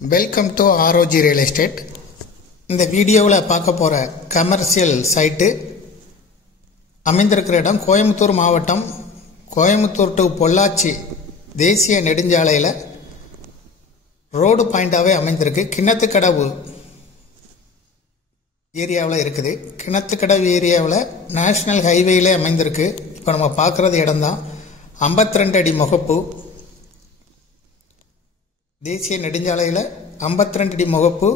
Welcome to ROG real estate. இந்த வீடியோவில் பார்க்க போகிற கமர்ஷியல் சைட்டு அமைந்திருக்கிற இடம் கோயம்புத்தூர் மாவட்டம், கோயம்புத்தூர் டு பொள்ளாச்சி தேசிய நெடுஞ்சாலையில் ரோடு பாயிண்டாகவே அமைந்திருக்கு. கிணத்துக்கடவு ஏரியாவில் இருக்குது. கிணத்துக்கடவு ஏரியாவில் நேஷ்னல் ஹைவேயிலே அமைந்திருக்கு. இப்போ நம்ம பார்க்குறது இடம்தான். 52 அடி முகப்பு, தேசிய நெடுஞ்சாலையில் 52 அடி முகப்பு,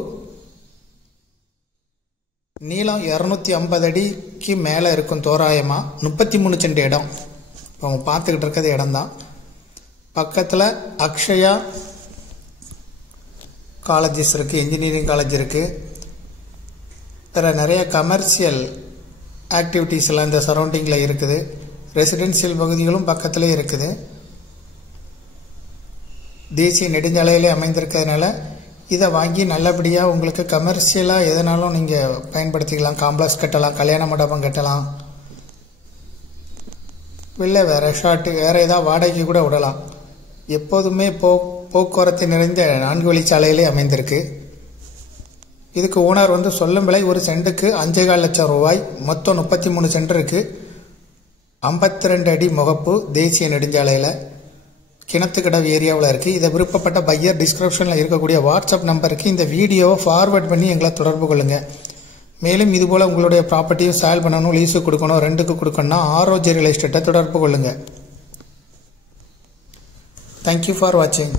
நீளம் 250 அடிக்கு மேலே இருக்கும். தோராயமாக 33 சென்ட் இடம். இப்போ அவங்க பார்த்துக்கிட்டு இருக்கிறது இடம்தான். பக்கத்தில் அக்ஷயா காலேஜஸ் இருக்குது, இன்ஜினியரிங் காலேஜ் இருக்குது. வேறு நிறைய கமர்ஷியல் ஆக்டிவிட்டீஸ் எல்லாம் இந்த சரௌண்டிங்கில் இருக்குது. ரெசிடென்சியல் பகுதிகளும் பக்கத்துலேயே இருக்குது. தேசிய நெடுஞ்சாலையிலே அமைந்திருக்கிறதுனால இதை வாங்கி நல்லபடியாக உங்களுக்கு கமர்ஷியலாக எதனாலும் நீங்கள் பயன்படுத்திக்கலாம். காம்ப்ளெக்ஸ் கட்டலாம், கல்யாண மண்டபம் கட்டலாம், இல்லை வேறு ரெசார்ட்டு வேறு ஏதாவது வாடகைக்கு கூட விடலாம். எப்போதுமே போக்குவரத்து நிறைந்த 4 வழிச்சாலையிலே அமைந்திருக்கு. இதுக்கு ஓனர் சொல்லும் விலை ஒரு சென்ட்டுக்கு 5,4 லட்சம் ரூபாய். மொத்தம் 33 சென்ட் இருக்குது. 52 அடி முகப்பு, தேசிய நெடுஞ்சாலையில் கிணத்துக்கடவு ஏரியாவில் இருக்குது. இதை விருப்பப்பட்ட பையர் டிஸ்கிரிப்ஷனில் இருக்கக்கூடிய வாட்ஸ்அப் நம்பருக்கு இந்த வீடியோவை ஃபார்வர்ட் பண்ணி எங்களை தொடர்பு கொள்ளுங்கள். மேலும் இதுபோல் உங்களுடைய ப்ராப்பர்ட்டியும் சேல் பண்ணணும், லீஸு கொடுக்கணும், ரெண்டுக்கு கொடுக்கணும்னா ஆர்ஓஜி ரியல் எஸ்டேட்டை தொடர்பு கொள்ளுங்கள். தேங்க்யூ ஃபார் வாட்சிங்.